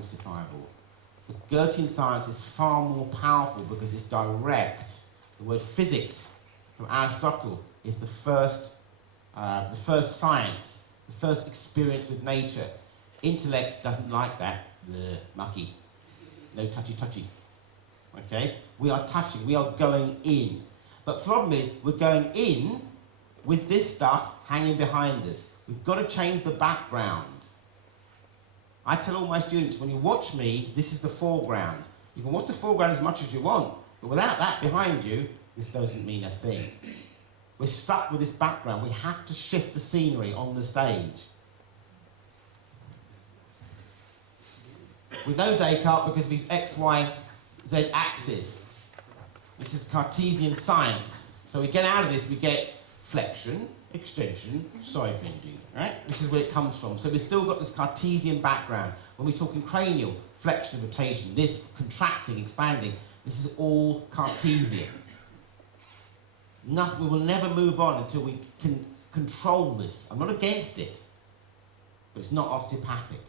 falsifiable. The Goethean science is far more powerful because it's direct. The word physics from Aristotle is the first science, the first experience with nature. Intellect doesn't like that. Blech, mucky. No touchy-touchy. Okay? We are touching, we are going in. But the problem is, we're going in with this stuff hanging behind us. We've got to change the background. I tell all my students, when you watch me, this is the foreground. You can watch the foreground as much as you want, but without that behind you, this doesn't mean a thing. We're stuck with this background. We have to shift the scenery on the stage. We know Descartes because of his X, Y, Z axis. This is Cartesian science. So we get out of this, we get flexion, extension, side bending. Right? This is where it comes from. So we've still got this Cartesian background. When we're talking cranial, flexion, rotation, this contracting, expanding, this is all Cartesian. Nothing, we will never move on until we can control this. I'm not against it, but it's not osteopathic.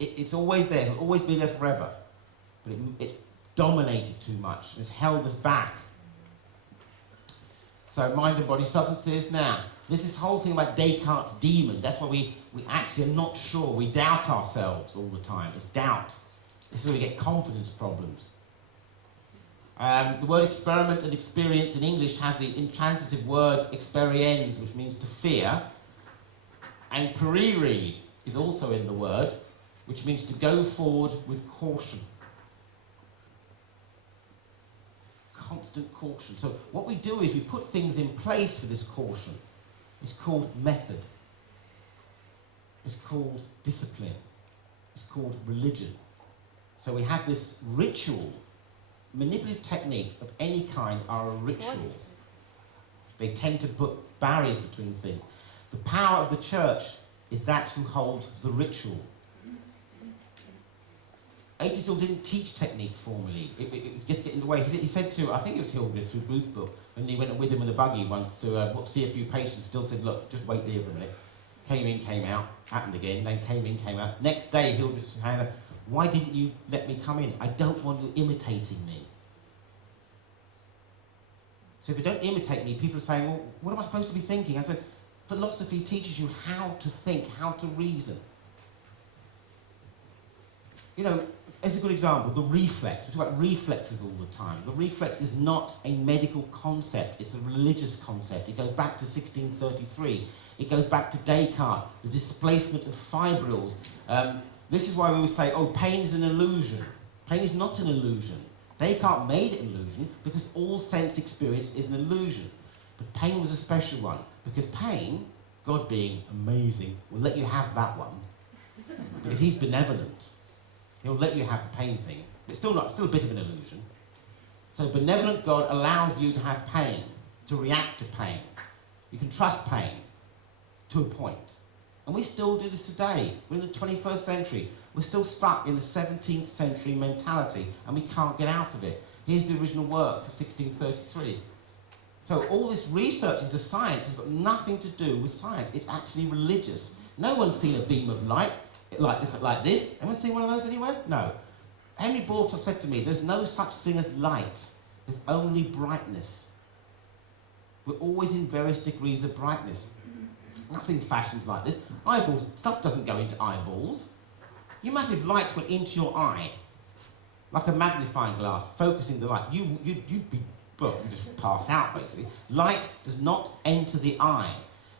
It's always there, it'll always be there forever. But it's dominated too much, and it's held us back. So mind and body substances. Now, this is whole thing about Descartes' demon. That's why we actually are not sure. We doubt ourselves all the time. It's doubt. This is where we get confidence problems. The word experiment and experience in English has the intransitive word experiens, which means to fear. And perire is also in the word, which means to go forward with caution. Constant caution. So what we do is we put things in place for this caution. It's called method. It's called discipline. It's called religion. So we have this ritual. Manipulative techniques of any kind are a ritual. They tend to put barriers between things. The power of the church is that who holds the ritual. A.T. Still didn't teach technique formally. It just get in the way. He said to, I think it was Hildred through Booth's book, when he went with him in a buggy once to see a few patients, still said, look, just wait there for a minute. Came in, came out, happened again, then came in, came out. Next day, Hildred said, why didn't you let me come in? I don't want you imitating me. So if you don't imitate me, people are saying, well, what am I supposed to be thinking? I said, philosophy teaches you how to think, how to reason. You know, as a good example, the reflex. We talk about reflexes all the time. The reflex is not a medical concept, it's a religious concept. It goes back to 1633. It goes back to Descartes, the displacement of fibrils. This is why we always say, oh, pain is an illusion. Pain is not an illusion. Descartes made it an illusion because all sense experience is an illusion. But pain was a special one, because pain, God being amazing, will let you have that one, because he's benevolent. He'll let you have the pain thing. It's still a bit of an illusion. So benevolent God allows you to have pain, to react to pain. You can trust pain to a point. And we still do this today. We're in the 21st century. We're still stuck in the 17th century mentality, and we can't get out of it. Here's the original work of 1633. So all this research into science has got nothing to do with science. It's actually religious. No one's seen a beam of light like this. Anyone seen one of those anywhere? No. Henry Bortoff said to me, there's no such thing as light. There's only brightness. We're always in various degrees of brightness. Nothing fashions like this. Eyeballs, stuff doesn't go into eyeballs. You imagine if light went into your eye, like a magnifying glass, focusing the light. You'd be, well, you just pass out, basically. Light does not enter the eye.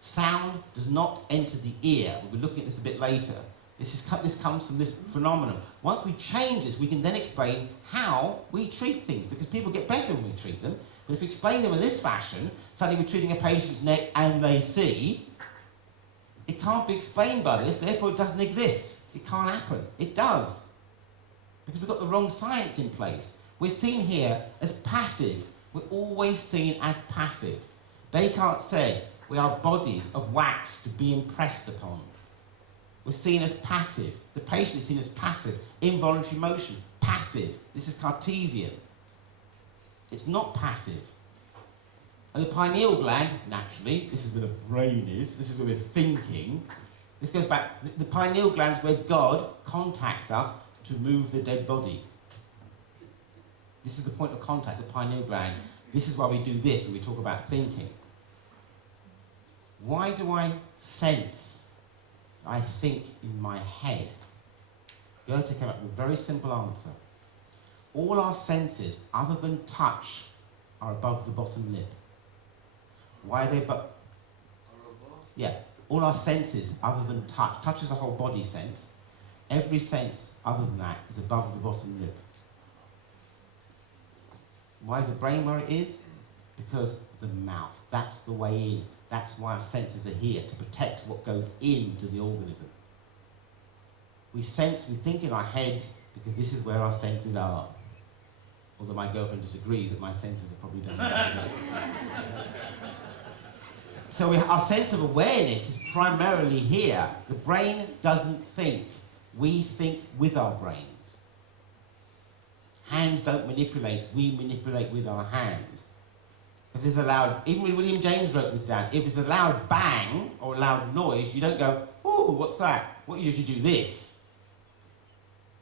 Sound does not enter the ear. We'll be looking at this a bit later. This comes from this phenomenon. Once we change this, we can then explain how we treat things, because people get better when we treat them. But if we explain them in this fashion, suddenly we're treating a patient's neck and they see, it can't be explained by this, therefore it doesn't exist. It can't happen. It does. Because we've got the wrong science in place. We're seen here as passive. We're always seen as passive. Descartes said, we are bodies of wax to be impressed upon. We're seen as passive. The patient is seen as passive. Involuntary motion, passive. This is Cartesian. It's not passive. And the pineal gland, naturally, this is where the brain is, this is where we're thinking. This goes back, the pineal gland is where God contacts us to move the dead body. This is the point of contact, the pineal gland. This is why we do this when we talk about thinking. Why do I sense? I think in my head. Goethe came up with a very simple answer. All our senses, other than touch, are above the bottom lip. Why are they above? Yeah, all our senses, other than touch, touch is a whole body sense. Every sense other than that is above the bottom lip. Why is the brain where it is? Because the mouth. That's the way in. That's why our senses are here, to protect what goes into the organism. We sense, we think in our heads, because this is where our senses are. Although my girlfriend disagrees that my senses are probably done better. So our sense of awareness is primarily here. The brain doesn't think. We think with our brains. Hands don't manipulate, we manipulate with our hands. If there's a loud, even when William James wrote this down, if there's a loud bang or a loud noise, you don't go, oh, what's that? What you do this.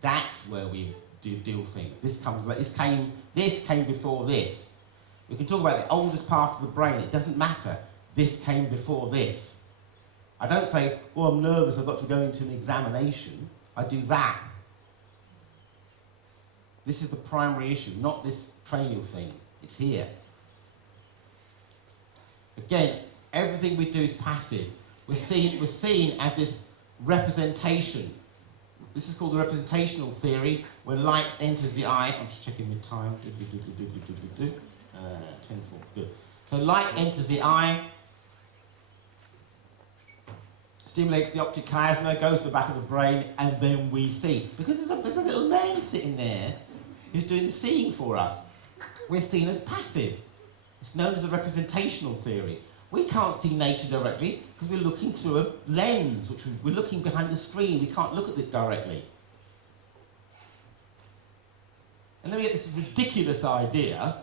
That's where we do things. This came before this. We can talk about the oldest part of the brain, it doesn't matter. This came before this. I don't say, oh, I'm nervous, I've got to go into an examination. I do that. This is the primary issue, not this cranial thing. It's here. Again, everything we do is passive. We're seen as this representation. This is called the representational theory, where light enters the eye. I'm just checking the time. 10:04, good. So light enters the eye, stimulates the optic chiasma, goes to the back of the brain, and then we see. Because there's a little man sitting there who's doing the seeing for us. We're seen as passive. It's known as the representational theory. We can't see nature directly because we're looking through a lens, which we're looking behind the screen. We can't look at it directly. And then we get this ridiculous idea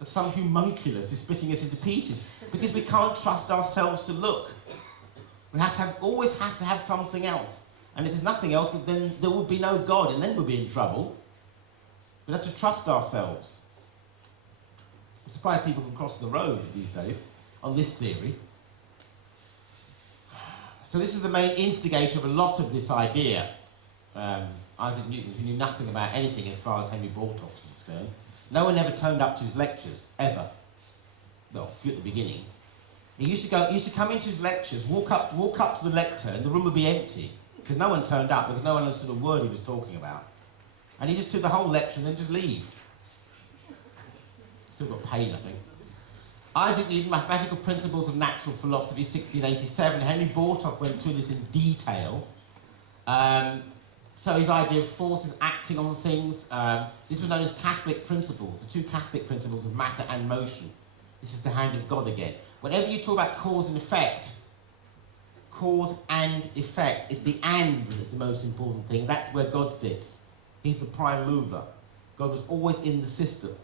of some homunculus who's splitting us into pieces because we can't trust ourselves to look. We always have to have something else. And if there's nothing else, then there would be no God, and then we'd be in trouble. We have to trust ourselves. I'm surprised people can cross the road these days on this theory. So this is the main instigator of a lot of this idea. Isaac Newton, who knew nothing about anything as far as Henry Bortoft was concerned. No one ever turned up to his lectures, ever. Well, a few at the beginning. He used to come into his lectures, walk up to the lectern, and the room would be empty because no one turned up, because no one understood a word he was talking about. And he just took the whole lecture and then just leave. Still got paid, I think. Isaac Newton, Mathematical Principles of Natural Philosophy, 1687. Henry Bortoft went through this in detail. So his idea of forces acting on things, this was known as Catholic principles, the two Catholic principles of matter and motion. This is the hand of God again. Whenever you talk about cause and effect, it's the and that's the most important thing. That's where God sits. He's the prime mover. God was always in the system.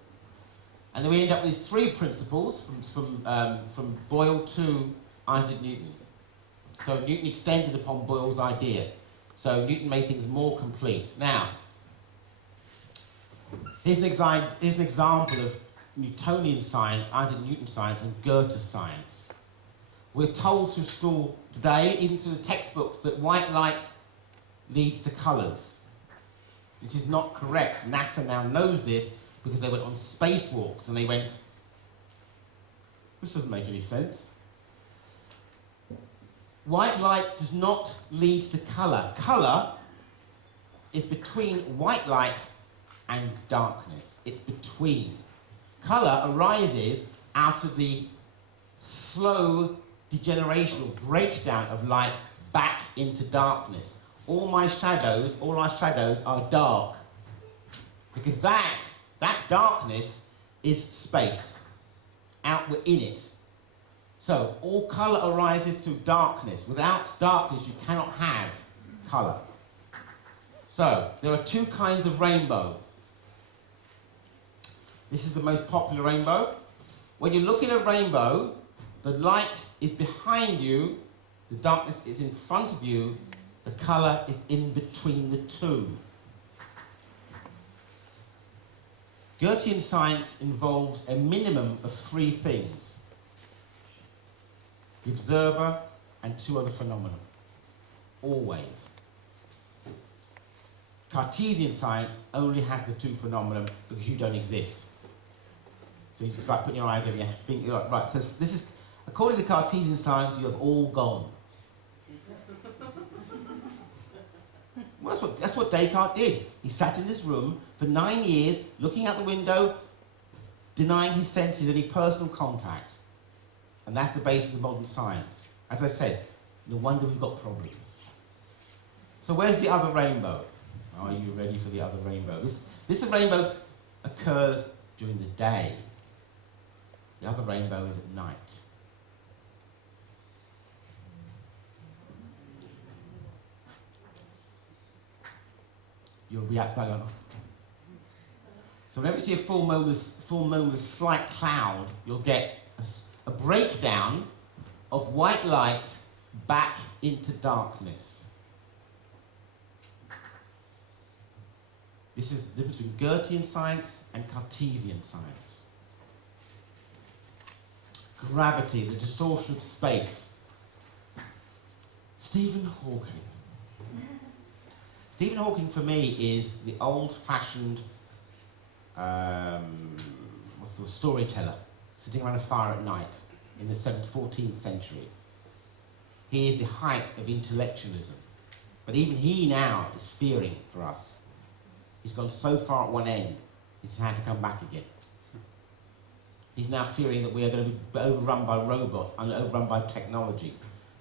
And then we end up with these three principles from Boyle to Isaac Newton. So Newton extended upon Boyle's idea. So Newton made things more complete. Now, here's an example of Newtonian science, Isaac Newton science, and Goethe science. We're told through school today, even through the textbooks, that white light leads to colours. This is not correct. NASA now knows this because they went on spacewalks and they went, this doesn't make any sense. White light does not lead to colour. Colour is between white light and darkness. It's between. Colour arises out of the slow degeneration or breakdown of light back into darkness. All our shadows are dark. Because that darkness is space. We're in it. So, all colour arises through darkness. Without darkness, you cannot have colour. So, there are two kinds of rainbow. This is the most popular rainbow. When you look at a rainbow, the light is behind you The darkness is in front of you, the colour is in between the two. Goethean science involves a minimum of 3 things: the observer and 2 other phenomena. Always. Cartesian science only has the 2 phenomena because you don't exist. So you just like putting your eyes over your feet. You're like, right, so this is, according to Cartesian science, you have all gone. Well, that's what Descartes did. He sat in this room for 9 years, looking out the window, denying his senses any personal contact. And that's the basis of modern science. As I said, no wonder we've got problems. So where's the other rainbow? Are you ready for the other rainbow? This rainbow occurs during the day. The other rainbow is at night. You'll be out going, so whenever you see a full moon with a slight cloud, you'll get a breakdown of white light back into darkness. This is the difference between Goethean science and Cartesian science. Gravity, the distortion of space. Stephen Hawking. Stephen Hawking, for me, is the old-fashioned storyteller sitting around a fire at night in the 14th century. He is the height of intellectualism. But even he now is fearing for us. He's gone so far at one end, he's had to come back again. He's now fearing that we are going to be overrun by robots and overrun by technology.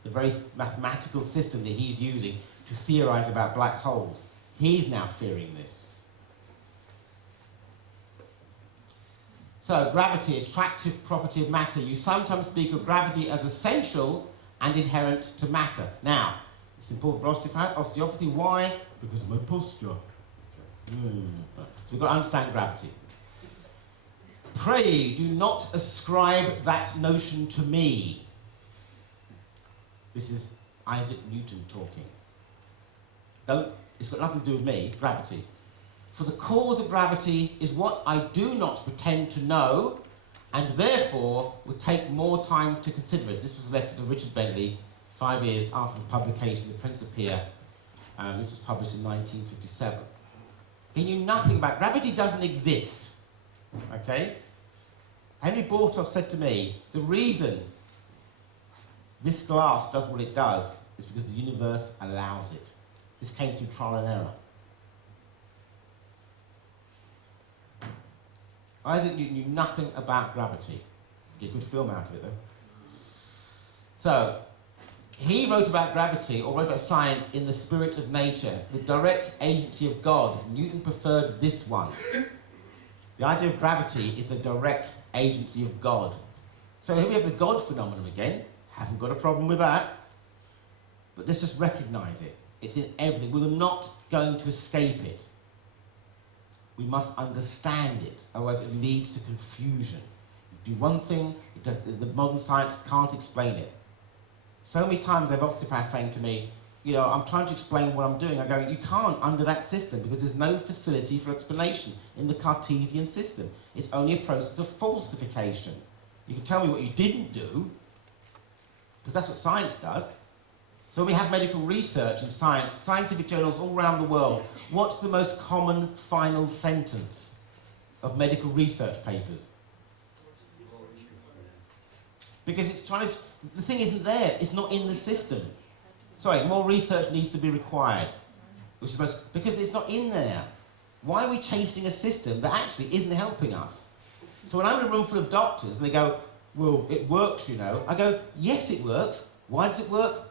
The very mathematical system that he's using to theorize about black holes. He's now fearing this. So, gravity, attractive property of matter. You sometimes speak of gravity as essential and inherent to matter. Now, it's important for osteopathy. Why? Because of my posture. Okay. So we've got to understand gravity. Pray, do not ascribe that notion to me. This is Isaac Newton talking. It's got nothing to do with me, gravity. For the cause of gravity is what I do not pretend to know, and therefore would take more time to consider it. This was a letter to Richard Bentley 5 years after the publication of The Principia. This was published in 1957. He knew nothing about gravity. Doesn't exist. Okay? Henry Bortoff said to me, the reason this glass does what it does is because the universe allows it. This came through trial and error. Isaac Newton knew nothing about gravity. Get a good film out of it, though. So, he wrote about gravity, or wrote about science, in The Spirit of Nature, the direct agency of God. Newton preferred this one. The idea of gravity is the direct agency of God. So here we have the God phenomenon again. Haven't got a problem with that. But let's just recognise it. It's in everything. We're not going to escape it. We must understand it, otherwise it leads to confusion. You do one thing, the modern science can't explain it. So many times I have osteopaths saying to me, you know, I'm trying to explain what I'm doing. I go, you can't under that system because there's no facility for explanation in the Cartesian system. It's only a process of falsification. You can tell me what you didn't do, because that's what science does. So when we have medical research and science, scientific journals all around the world, what's the most common final sentence of medical research papers? Because it's trying to, the thing isn't there, it's not in the system. Sorry, more research needs to be required, which is because it's not in there. Why are we chasing a system that actually isn't helping us? So when I'm in a room full of doctors and they go, well, it works, you know, I go, yes, it works. Why does it work?